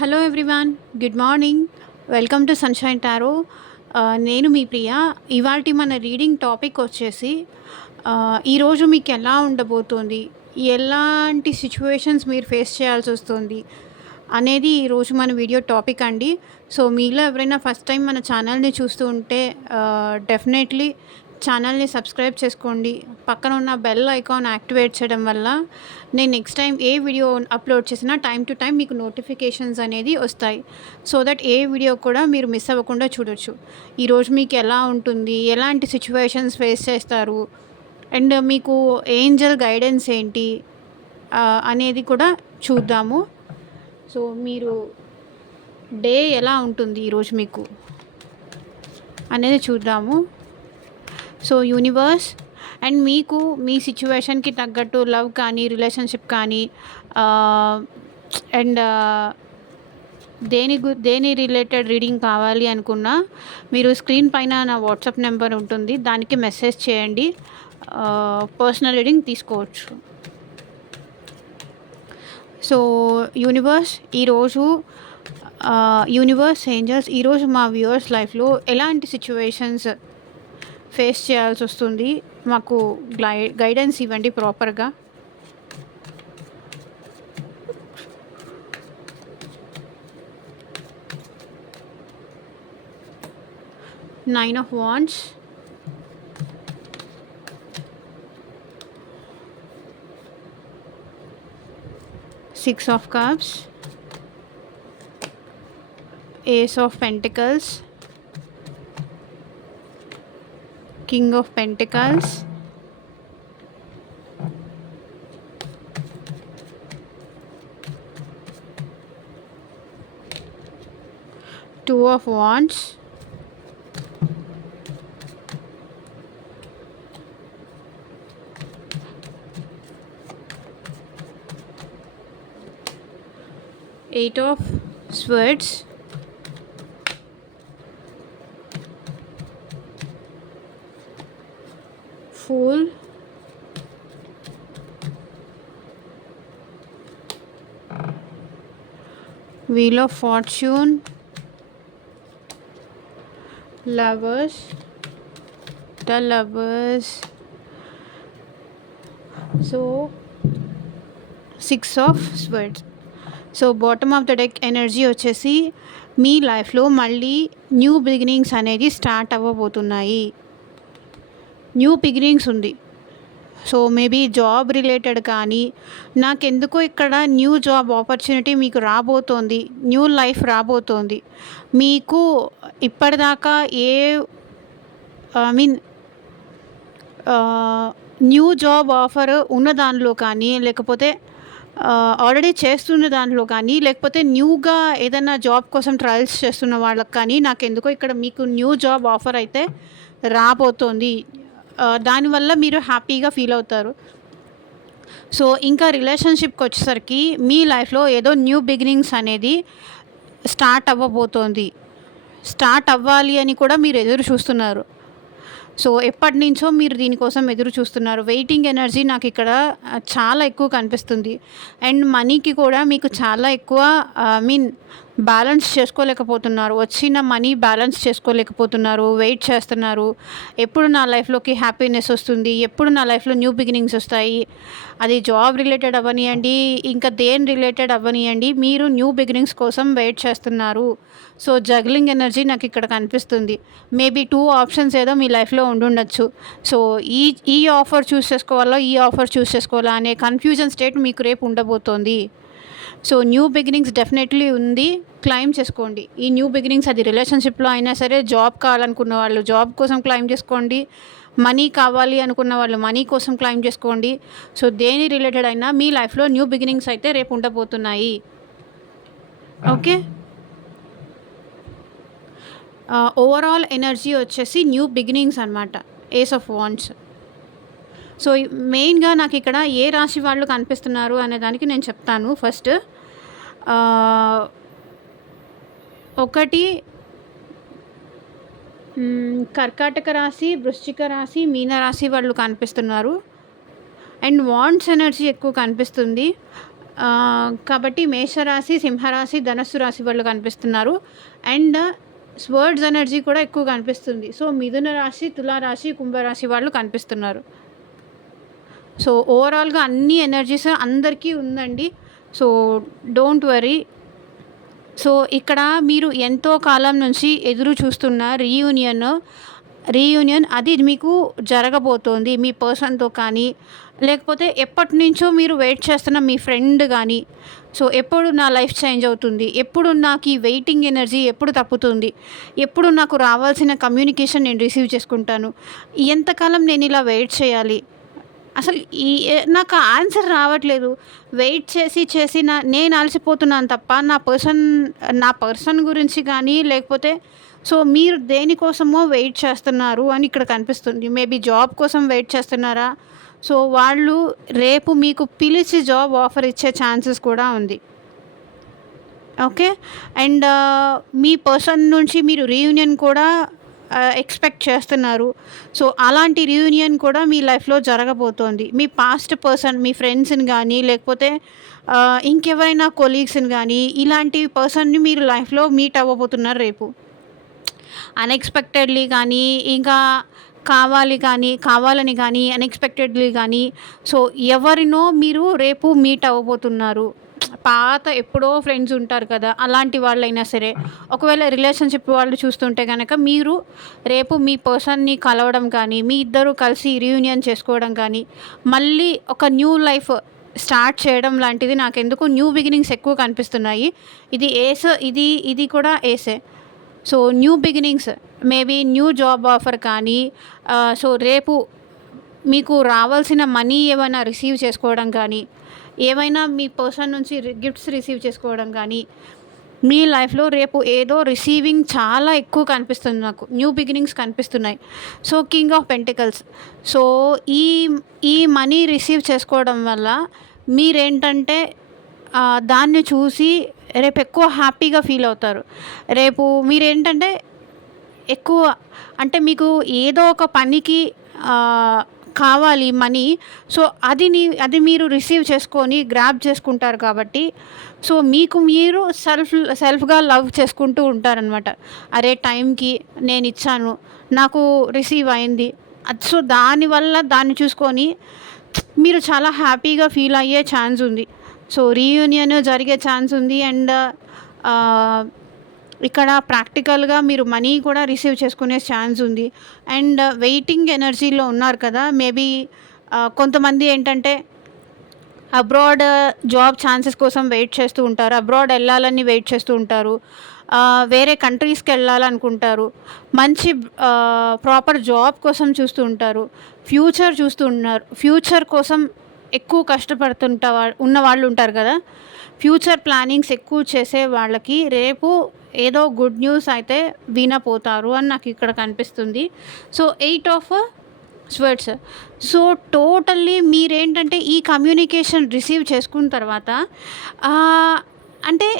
Hello everyone, good morning. Welcome to sunshine tarot. నేను మీ ప్రియ. ఇవాల్టి మన రీడింగ్ టాపిక్ వచ్చేసి ఈరోజు మీకు ఎలా ఉండబోతోంది, ఎలాంటి సిచ్యువేషన్స్ మీరు ఫేస్ చేయాల్సొస్తుంది అనేది ఈరోజు మన వీడియో టాపిక్ అండి. సో మీలో ఎవరైనా ఫస్ట్ టైం మన ఛానల్‌ని చూస్తూ ఉంటే డెఫినెట్లీ ఛానల్‌ని సబ్స్క్రైబ్ చేసుకోండి. పక్కన ఉన్న బెల్ ఐకాన్ యాక్టివేట్ చేయడం వల్ల నేను నెక్స్ట్ టైం ఏ వీడియో అప్లోడ్ చేసినా టైం టు టైం మీకు నోటిఫికేషన్స్ అనేది వస్తాయి. సో దట్ ఏ వీడియో కూడా మీరు మిస్ అవ్వకుండా చూడొచ్చు. ఈరోజు మీకు ఎలా ఉంటుంది, ఎలాంటి సిచ్యువేషన్స్ ఫేస్ చేస్తారు, అండ్ మీకు ఏంజెల్ గైడెన్స్ ఏంటి అనేది కూడా చూద్దాము. సో మీరు డే ఎలా ఉంటుంది ఈరోజు మీకు అనేది చూద్దాము. సో యూనివర్స్ అండ్ మీకు మీ సిచ్యువేషన్కి తగ్గట్టు లవ్ కానీ రిలేషన్షిప్ కానీ అండ్ దేని రిలేటెడ్ రీడింగ్ కావాలి అనుకున్నా మీరు స్క్రీన్ పైన నా వాట్సాప్ నెంబర్ ఉంటుంది, దానికి మెసేజ్ చేయండి. పర్సనల్ రీడింగ్ తీసుకోవచ్చు. సో యూనివర్స్ ఈరోజు యూనివర్స్ ఏంజల్స్ ఈరోజు మా వ్యూవర్స్ లైఫ్లో ఎలాంటి సిచ్యువేషన్స్ ఫేస్ చేయాల్సి వస్తుంది, మాకు గైడెన్స్ ఇవ్వండి ప్రాపర్గా. Nine of wands, six of cups, ace of pentacles, King of Pentacles, Two of Wands, Eight of Swords, Fool, Wheel of Fortune, Lovers, the Lovers. So 6 of Swords. So bottom of the deck energy వచ్చేసి మీ లైఫ్లో మళ్ళీ new beginnings అనేది start అవ్వబోతున్నాయి. New beginnings ఉంది. So maybe job related కానీ, నాకెందుకో ఇక్కడ new job opportunity మీకు రాబోతోంది, న్యూ లైఫ్ రాబోతోంది. మీకు ఇప్పటిదాకా న్యూ జాబ్ ఆఫర్ ఉన్న దానిలో కానీ, లేకపోతే ఆల్రెడీ చేస్తున్న దాంట్లో కానీ, లేకపోతే న్యూగా ఏదైనా జాబ్ కోసం ట్రయల్స్ చేస్తున్న వాళ్ళకి కానీ, నాకెందుకో ఇక్కడ మీకు న్యూ జాబ్ ఆఫర్ అయితే రాబోతోంది. దానివల్ల మీరు హ్యాపీగా ఫీల్ అవుతారు. సో ఇంకా రిలేషన్షిప్కి వచ్చేసరికి మీ లైఫ్లో ఏదో న్యూ బిగినింగ్స్ అనేది స్టార్ట్ అవ్వబోతోంది. స్టార్ట్ అవ్వాలి అని కూడా మీరు ఎదురు చూస్తున్నారు. సో ఎప్పటి నుంచో మీరు దీనికోసం ఎదురు చూస్తున్నారు. వెయిటింగ్ ఎనర్జీ నాకు ఇక్కడ చాలా ఎక్కువ కనిపిస్తుంది. అండ్ మనీకి కూడా మీకు చాలా ఎక్కువ బ్యాలెన్స్ చేసుకోలేకపోతున్నారు. వచ్చిన మనీ బ్యాలెన్స్ చేసుకోలేకపోతున్నారు. వెయిట్ చేస్తున్నారు, ఎప్పుడు నా లైఫ్లోకి హ్యాపీనెస్ వస్తుంది, ఎప్పుడు నా లైఫ్లో న్యూ బిగినింగ్స్ వస్తాయి. అది జాబ్ రిలేటెడ్ అవ్వనియండి, ఇంకా దేని రిలేటెడ్ అవ్వనియండి, మీరు న్యూ బిగినింగ్స్ కోసం వెయిట్ చేస్తున్నారు. సో జగ్లింగ్ ఎనర్జీ నాకు ఇక్కడ కనిపిస్తుంది. మేబీ 2 ఆప్షన్స్ ఏదో మీ లైఫ్లో ఉండుండొచ్చు. సో ఈ ఆఫర్ చూస్ చేసుకోవాలా, ఈ ఆఫర్ చూస్ చేసుకోవాలా అనే కన్ఫ్యూజన్ స్టేట్ మీకు రేపు ఉండబోతోంది. సో న్యూ బిగినింగ్స్ డెఫినెట్లీ ఉంది, క్లైమ్ చేసుకోండి. ఈ న్యూ బిగినింగ్స్ అది రిలేషన్షిప్లో అయినా సరే, జాబ్ కావాలనుకున్న వాళ్ళు జాబ్ కోసం క్లైమ్ చేసుకోండి, మనీ కావాలి అనుకున్న వాళ్ళు మనీ కోసం క్లైమ్ చేసుకోండి. సో దేని రిలేటెడ్ అయినా మీ లైఫ్లో న్యూ బిగినింగ్స్ అయితే రేపు ఉండబోతున్నాయి. ఓకే, ఓవరాల్ ఎనర్జీ వచ్చేసి న్యూ బిగినింగ్స్ అనమాట. Ace of wands. సో మెయిన్గా నాకు ఇక్కడ ఏ రాశి వాళ్ళు కనిపిస్తున్నారు అనే దానికి నేను చెప్తాను. ఫస్ట్ ఒకటి కర్కాటక రాశి, వృశ్చిక రాశి, మీన రాశి వాళ్ళు కనిపిస్తున్నారు. అండ్ వాండ్స్ ఎనర్జీ ఎక్కువ కనిపిస్తుంది. కాబట్టి మేషరాశి, సింహరాశి, ధనస్సు రాశి వాళ్ళు కనిపిస్తున్నారు. అండ్ స్వర్డ్స్ ఎనర్జీ కూడా ఎక్కువ కనిపిస్తుంది. సో మిథున రాశి, తులారాశి, కుంభరాశి వాళ్ళు కనిపిస్తున్నారు. సో ఓవరాల్గా అన్ని ఎనర్జీస్ అందరికీ ఉందండి. So don't worry. సో ఇక్కడ మీరు ఎంతో కాలం నుంచి ఎదురు చూస్తున్న రీయూనియన్ అది మీకు జరగబోతోంది. మీ పర్సన్తో కానీ, లేకపోతే ఎప్పటి నుంచో మీరు వెయిట్ చేస్తున్న మీ ఫ్రెండ్ కానీ. సో ఎప్పుడు నా లైఫ్ చేంజ్ అవుతుంది, ఎప్పుడు నాకు ఈ వెయిటింగ్ ఎనర్జీ ఎప్పుడు తప్పుతుంది, ఎప్పుడు నాకు రావాల్సిన కమ్యూనికేషన్ నేను రిసీవ్ చేసుకుంటాను, ఎంతకాలం నేను ఇలా వెయిట్ చేయాలి, అసలు నాకు ఆన్సర్ రావట్లేదు. వెయిట్ చేసి నేను అలసిపోతున్నాను తప్ప నా పర్సన్ గురించి కానీ, లేకపోతే సో మీరు దేనికోసమో వెయిట్ చేస్తున్నారు అని ఇక్కడ కనిపిస్తుంది. మేబీ జాబ్ కోసం వెయిట్ చేస్తున్నారా? సో వాళ్ళు రేపు మీకు పిలిచి జాబ్ ఆఫర్ ఇచ్చే ఛాన్సెస్ కూడా ఉంది. ఓకే. అండ్ మీ పర్సన్ నుంచి మీరు రీయూనియన్ కూడా ఎక్స్పెక్ట్ చేస్తున్నారు. సో అలాంటి రీయూనియన్ కూడా మీ లైఫ్లో జరగబోతోంది. మీ పాస్ట్ పర్సన్, మీ ఫ్రెండ్స్ని కానీ, లేకపోతే ఇంకెవరైనా కొలీగ్స్ని కానీ, ఇలాంటి పర్సన్ని మీరు లైఫ్లో మీట్ అవ్వబోతున్నారు రేపు. అన్ఎక్స్పెక్టెడ్లీ కానీ, ఇంకా కావాలని కానీ, అన్ఎక్స్పెక్టెడ్లీ కానీ. సో ఎవరినో మీరు రేపు మీట్ అవ్వబోతున్నారు. పాత ఎప్పుడో ఫ్రెండ్స్ ఉంటారు కదా, అలాంటి వాళ్ళైనా సరే, ఒకవేళ రిలేషన్షిప్ వాళ్ళు చూస్తుంటే కనుక మీరు రేపు మీ పర్సన్ని కలవడం కానీ, మీ ఇద్దరు కలిసి రీయూనియన్ చేసుకోవడం కానీ, మళ్ళీ ఒక న్యూ లైఫ్ స్టార్ట్ చేయడం లాంటిది నాకెందుకు న్యూ బిగినింగ్స్ ఎక్కువ కనిపిస్తున్నాయి. ఇది ఏస్, ఇది కూడా ఏసే. So new beginnings, maybe new job offer కానీ, సో రేపు మీకు రావాల్సిన మనీ ఏమైనా రిసీవ్ చేసుకోవడం కానీ, ఏమైనా మీ పర్సన్ నుంచి గిఫ్ట్స్ రిసీవ్ చేసుకోవడం కానీ, మీ లైఫ్లో రేపు ఏదో రిసీవింగ్ చాలా ఎక్కువ కనిపిస్తుంది. నాకు న్యూ బిగినింగ్స్ కనిపిస్తున్నాయి. So king of pentacles. So ఈ మనీ రిసీవ్ చేసుకోవడం వల్ల మీరేంటంటే దాన్ని చూసి రేపు ఎక్కువ హ్యాపీగా ఫీల్ అవుతారు. రేపు మీరేంటంటే ఎక్కువ, అంటే మీకు ఏదో ఒక పనికి కావాలి మనీ. సో అది మీరు రిసీవ్ చేసుకొని గ్రాబ్ చేసుకుంటారు కాబట్టి, సో మీకు మీరు సెల్ఫ్గా లవ్ చేసుకుంటూ ఉంటారనమాట. అరే టైంకి నేను ఇచ్చాను, నాకు రిసీవ్ అయింది. సో దానివల్ల దాన్ని చూసుకొని మీరు చాలా హ్యాపీగా ఫీల్ అయ్యే ఛాన్స్ ఉంది. సో రీయూనియన్ జరిగే ఛాన్స్ ఉంది. అండ్ ఇక్కడ ప్రాక్టికల్గా మీరు మనీ కూడా రిసీవ్ చేసుకునే ఛాన్స్ ఉంది. అండ్ వెయిటింగ్ ఎనర్జీలో ఉన్నారు కదా, మేబీ కొంతమంది ఏంటంటే అబ్రాడ్ జాబ్ ఛాన్సెస్ కోసం వెయిట్ చేస్తూ ఉంటారు. అబ్రాడ్ వెళ్ళాలని వెయిట్ చేస్తూ ఉంటారు. వేరే కంట్రీస్కి వెళ్ళాలనుకుంటారు. మంచి ప్రాపర్ జాబ్ కోసం చూస్తూ ఉంటారు. ఫ్యూచర్ చూస్తూ ఉన్నారు. ఫ్యూచర్ కోసం ఎక్కువ ఉన్న వాళ్ళు ఉంటారు కదా, ఫ్యూచర్ ప్లానింగ్స్ ఎక్కువ చేసే వాళ్ళకి రేపు ఏదో గుడ్ న్యూస్ అయితే వినపోతారు అని నాకు ఇక్కడ కనిపిస్తుంది. So 8 of swords. So totally మీరేంటంటే ఈ కమ్యూనికేషన్ రిసీవ్ చేసుకున్న తర్వాత అంటే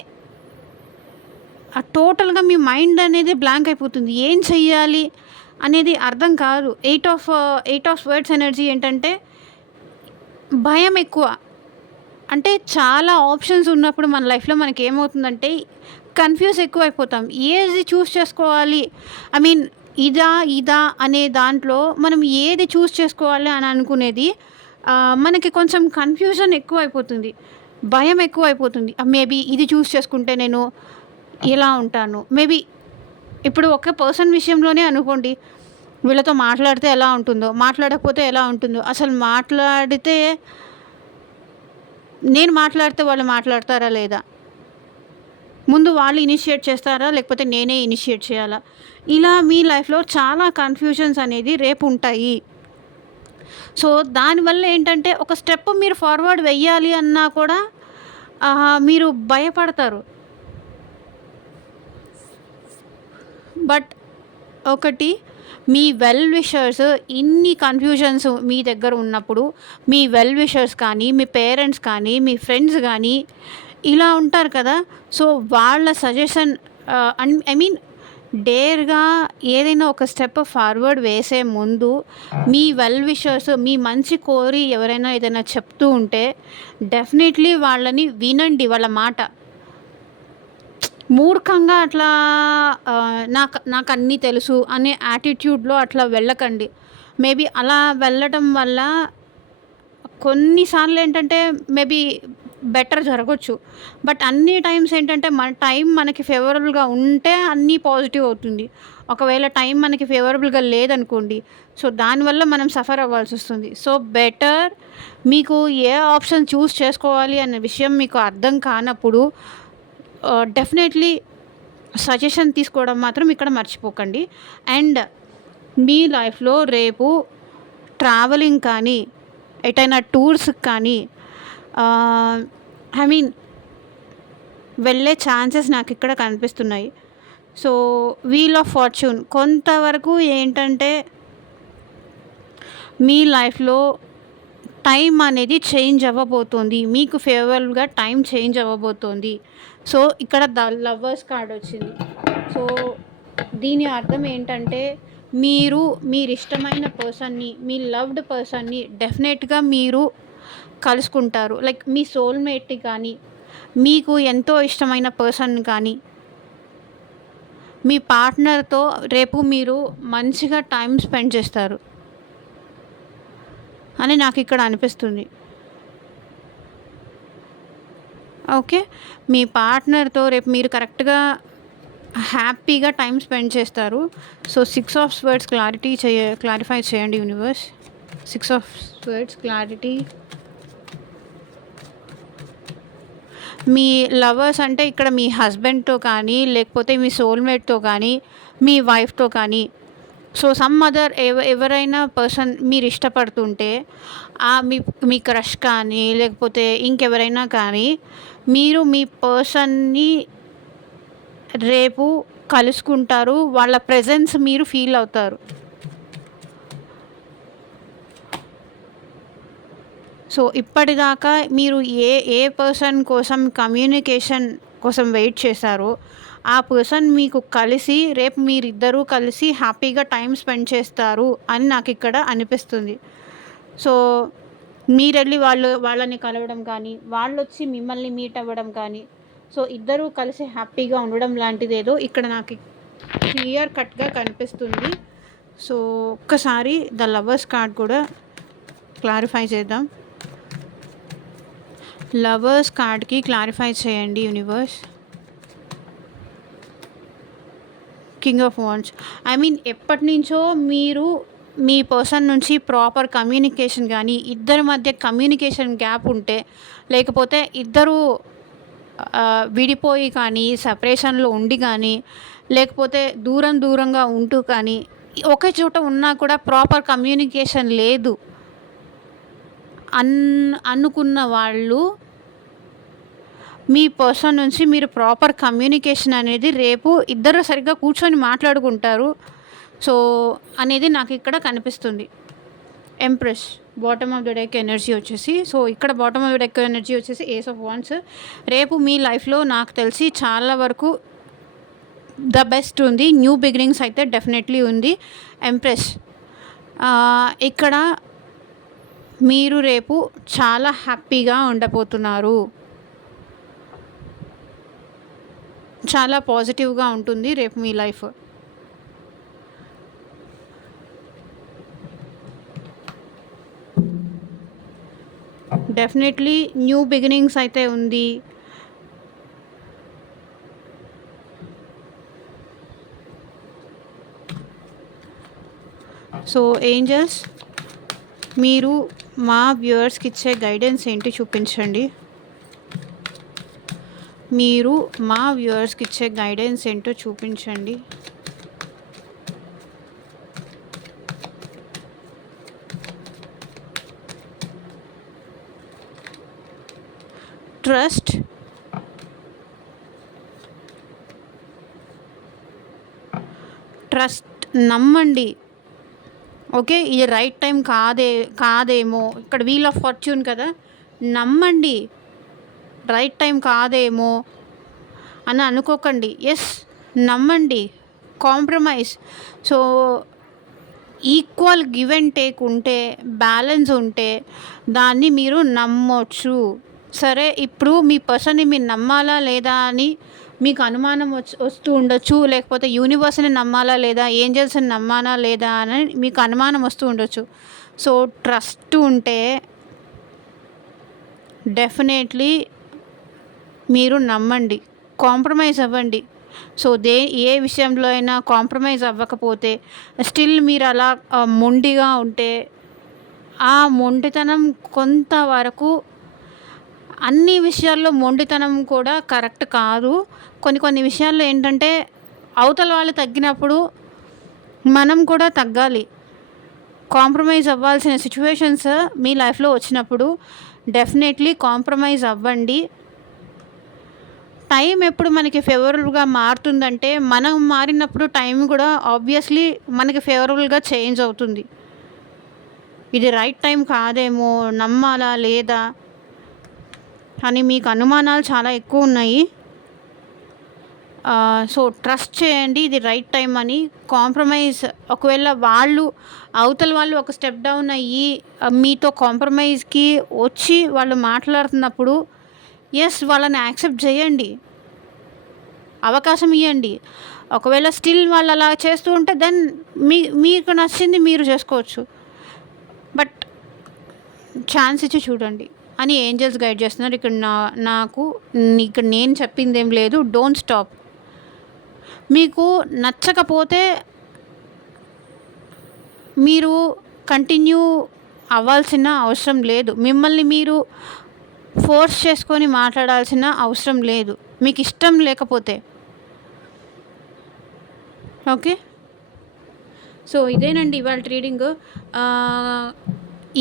టోటల్గా మీ మైండ్ అనేది బ్లాంక్ అయిపోతుంది. ఏం చెయ్యాలి అనేది అర్థం కాదు. 8 ఆఫ్ స్వర్డ్స్ ఎనర్జీ ఏంటంటే భయం ఎక్కువ. అంటే చాలా ఆప్షన్స్ ఉన్నప్పుడు మన లైఫ్లో మనకి ఏమవుతుందంటే కన్ఫ్యూజ్ ఎక్కువ అయిపోతాం. ఏది చూస్ చేసుకోవాలి, ఐ మీన్ ఇదా అనే దాంట్లో మనం ఏది చూస్ చేసుకోవాలి అని అనుకునేది మనకి కొంచెం కన్ఫ్యూజన్ ఎక్కువ అయిపోతుంది, భయం ఎక్కువ అయిపోతుంది. మేబీ ఇది చూస్ చేసుకుంటే నేను ఇలా ఉంటాను. మేబీ ఇప్పుడు ఒక పర్సన్ విషయంలోనే అనుకోండి, వీళ్ళతో మాట్లాడితే ఎలా ఉంటుందో, మాట్లాడకపోతే ఎలా ఉంటుందో, అసలు నేను మాట్లాడితే వాళ్ళు మాట్లాడతారా లేదా, ముందు వాళ్ళు ఇనిషియేట్ చేస్తారా లేకపోతే నేనే ఇనిషియేట్ చేయాలా, ఇలా మీ లైఫ్లో చాలా కన్ఫ్యూజన్స్ అనేది రేపు ఉంటాయి. సో దానివల్ల ఏంటంటే ఒక స్టెప్ మీరు ఫార్వర్డ్ వెయ్యాలి అన్నా కూడా మీరు భయపడతారు. బట్ ఒకటి, మీ వెల్ విషర్స్ ఇన్ని కన్ఫ్యూజన్స్ మీ దగ్గర ఉన్నప్పుడు మీ వెల్ విషర్స్ కానీ, మీ పేరెంట్స్ కానీ, మీ ఫ్రెండ్స్ కానీ ఇలా ఉంటారు కదా. సో వాళ్ళ సజెషన్ ఐ మీన్ డేర్‌గా ఏదైనా ఒక స్టెప్ ఫార్వర్డ్ వేసే ముందు మీ వెల్ విషర్స్, మీ మంచి కోరి ఎవరైనా ఏదైనా చెప్తూ ఉంటే డెఫినెట్‌లీ వాళ్ళని వినండి వాళ్ళ మాట. మూర్ఖంగా అట్లా నాకన్నీ తెలుసు అనే యాటిట్యూడ్‌లో అట్లా వెళ్ళకండి. మేబీ అలా వెళ్ళటం వల్ల కొన్ని సార్లేంటంటే మేబీ బెటర్ జరగొచ్చు. బట్ అన్ని టైమ్స్ ఏంటంటే మన టైం మనకి ఫేవరబుల్‌గా ఉంటే అన్నీ పాజిటివ్ అవుతుంది. ఒకవేళ టైం మనకి ఫేవరబుల్‌గా లేదనుకోండి, సో దానివల్ల మనం సఫర్ అవ్వాల్సొస్తుంది. సో బెటర్ మీకు ఏ ఆప్షన్ చూజ్ చేసుకోవాలి అనే విషయం మీకు అర్థం కానప్పుడు డెఫినెట్‌లీ సజెషన్ తీసుకోవడం మాత్రం ఇక్కడ మర్చిపోకండి. అండ్ మీ లైఫ్‌లో రేపు ట్రావెలింగ్ కానీ, ఎటైనా టూర్స్‌కి కానీ ఐ మీన్ వెళ్ళే ఛాన్సెస్ నాకిక్కడ కనిపిస్తున్నాయి. సో వీల్ ఆఫ్ ఫార్చ్యూన్ కొంతవరకు ఏంటంటే మీ లైఫ్‌లో టైం అనేది చేంజ్ అవ్వబోతోంది. మీకు ఫేవరబుల్‌గా టైం చేంజ్ అవ్వబోతోంది. సో ఇక్కడ ద లవర్స్ కార్డ్ వచ్చింది. సో దీని అర్థం ఏంటంటే మీరిష్టమైన పర్సన్‌ని, మీ లవ్డ్ పర్సన్‌ని డెఫినెట్‌గా మీరు కలుసుకుంటారు. లైక్ మీ సోల్‌మేట్‌ని కానీ, మీకు ఎంతో ఇష్టమైన పర్సన్‌ని కానీ, మీ పార్ట్నర్‌తో రేపు మీరు మంచిగా టైం స్పెండ్ చేస్తారు అని నాకిక్కడ అనిపిస్తుంది. ఓకే. మీ పార్ట్నర్‌తో రేపు మీరు కరెక్ట్‌గా హ్యాపీగా టైం స్పెండ్ చేస్తారు. సో 6 ఆఫ్ స్వర్డ్స్ క్లారిఫై చేయండి universe. 6 of swords clarity. Me lovers అంటే ఇక్కడ మీ హస్బెండ్‌తో కానీ, లేకపోతే మీ సోల్‌మేట్‌తో కానీ, మీ వైఫ్‌తో కానీ, సో సమ్ అదర్ ఎవరైనా పర్సన్ మీరు ఇష్టపడుతుంటే మీ మీ క్రష్ కానీ, లేకపోతే ఇంకెవరైనా కానీ, మీరు మీ పర్సన్‌ని రేపు కలుసుకుంటారు. వాళ్ళ ప్రెజెన్స్ మీరు ఫీల్ అవుతారు. సో ఇప్పటిదాకా మీరు ఏ పర్సన్ కోసం కమ్యూనికేషన్ కోసం వెయిట్ చేశారో, ఆ పర్సన్ మీకు కలిసి రేపు మీరిద్దరూ కలిసి హ్యాపీగా టైం స్పెండ్ చేస్తారు అని నాకిక్కడ అనిపిస్తుంది. సో మీరెళ్ళి వాళ్ళని కలవడం కానీ, వాళ్ళొచ్చి మిమ్మల్ని మీట్ అవ్వడం కానీ, సో ఇద్దరూ కలిసి హ్యాపీగా ఉండడం లాంటిదేదో ఇక్కడ నాకు క్లియర్ కట్‌గా కనిపిస్తుంది. సో ఒక్కసారి ద లవర్స్ కార్డ్ కూడా క్లారిఫై చేద్దాం. లవర్స్ కార్డ్‌కి క్లారిఫై చేయండి universe. King of wands. I mean ఎప్పటినుంచో మీరు మీ పర్సన్ నుంచి ప్రాపర్ కమ్యూనికేషన్ కానీ, ఇద్దరి మధ్య కమ్యూనికేషన్ గ్యాప్ ఉంటే, లేకపోతే ఇద్దరూ విడిపోయి కానీ, సెపరేషన్‌లో ఉండి కానీ, లేకపోతే దూరంగా ఉంటూ కానీ, ఒకే చోట ఉన్నా కూడా ప్రాపర్ కమ్యూనికేషన్ లేదు అనుకున్న వాళ్ళు మీ పర్సన్ నుంచి మీరు ప్రాపర్ కమ్యూనికేషన్ అనేది రేపు ఇద్దరు సరిగ్గా కూర్చొని మాట్లాడుకుంటారు. సో అనేది నాకు ఇక్కడ కనిపిస్తుంది. Empress bottom of the deck energy వచ్చేసి, సో ఇక్కడ bottom of the deck energy వచ్చేసి ఏస్ ఆఫ్ వాండ్స్. రేపు మీ లైఫ్లో నాకు తెలిసి చాలా వరకు ద బెస్ట్ ఉంది. న్యూ బిగినింగ్స్ అయితే డెఫినెట్లీ ఉంది. ఎంప్రెస్ ఇక్కడ మీరు రేపు చాలా హ్యాపీగా ఉండబోతున్నారు. చాలా పాజిటివ్గా ఉంటుంది రేపు మీ లైఫ్. డెఫినెట్లీ న్యూ బిగినింగ్స్ అయితే ఉంది. సో ఏంజల్స్, మీరు మా వ్యూవర్స్కి ఇచ్చే గైడెన్స్ ఏంటి చూపించండి. మీరు మా వ్యూవర్స్కి ఇచ్చే గైడెన్స్ ఏంటో చూపించండి. ట్రస్ట్, నమ్మండి. ఓకే, ఇది రైట్ టైం కాదేమో. ఇక్కడ వీల్ ఆఫ్ ఫార్చ్యూన్ కదా, నమ్మండి. రైట్ టైం కాదేమో అని అనుకోకండి. ఎస్, నమ్మండి. Compromise. So, equal give and take ఉంటే, బ్యాలెన్స్ ఉంటే దాన్ని మీరు నమ్మొచ్చు. సరే, ఇప్పుడు మీ పర్సన్‌ని మీరు నమ్మాలా లేదా అని మీకు అనుమానం వస్తూ ఉండొచ్చు. లేకపోతే యూనివర్స్‌ని నమ్మాలా లేదా, ఏంజెల్స్‌ని నమ్మాలా లేదా అని మీకు అనుమానం వస్తూ ఉండొచ్చు. సో, ట్రస్ట్ ఉంటే డెఫినెట్‌లీ మీరు నమ్మండి. కాంప్రమైజ్ అవ్వండి. సో, ఏ విషయంలో అయినా కాంప్రమైజ్ అవ్వకపోతే స్టిల్ మీరు అలా మొండిగా ఉంటే, ఆ మొండితనం కొంతవరకు అన్ని విషయాల్లో మొండితనం కూడా కరెక్ట్ కాదు. కొన్ని విషయాల్లో ఏంటంటే అవతల వాళ్ళు తగ్గినప్పుడు మనం కూడా తగ్గాలి. కాంప్రమైజ్ అవ్వాల్సిన సిట్యుయేషన్స్ మీ లైఫ్‌లో వచ్చినప్పుడు డెఫినెట్‌లీ కాంప్రమైజ్ అవ్వండి. టైం ఎప్పుడు మనకి ఫేవరబుల్‌గా మారుతుందంటే, మనం మారినప్పుడు టైం కూడా ఆబ్వియస్‌లీ మనకి ఫేవరబుల్‌గా చేంజ్ అవుతుంది. ఇది రైట్ టైం కాదేమో, నమ్మాలా లేదా అని మీకు అనుమానాలు చాలా ఎక్కువున్నాయి. సో, ట్రస్ట్ చేయండి ఇది రైట్ టైం అని. కాంప్రమైజ్ ఒకవేళ అవతల వాళ్ళు ఒక స్టెప్ డౌన్ అయ్యి మీతో కాంప్రమైజ్‌కి వచ్చి వాళ్ళు మాట్లాడుతున్నప్పుడు వాళ్ళని యాక్సెప్ట్ చేయండి. అవకాశం ఇయ్యండి. ఒకవేళ స్టిల్ వాళ్ళు అలా చేస్తూ ఉంటే దెన్ మీకు నచ్చింది మీరు చేసుకోవచ్చు. బట్ ఛాన్స్ ఇచ్చి చూడండి అని ఏంజెల్స్ గైడ్ చేస్తున్నారు. ఇక్కడ నేను చెప్పిందేం లేదు. Don't stop. మీకు నచ్చకపోతే మీరు కంటిన్యూ అవ్వాల్సిన అవసరం లేదు. మిమ్మల్ని మీరు ఫోర్స్ చేసుకొని మాట్లాడాల్సిన అవసరం లేదు, మీకు ఇష్టం లేకపోతే. ఓకే. సో, ఇదేనండి ఇవాళ రీడింగ్.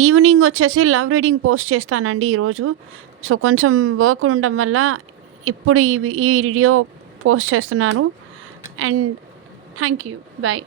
ఈవినింగ్ వచ్చేసి లవ్ రీడింగ్ పోస్ట్ చేస్తానండి ఈరోజు. సో, కొంచెం వర్క్ ఉండడం వల్ల ఇప్పుడు ఈ వీడియో పోస్ట్ చేస్తున్నాను. And thank you. బాయ్.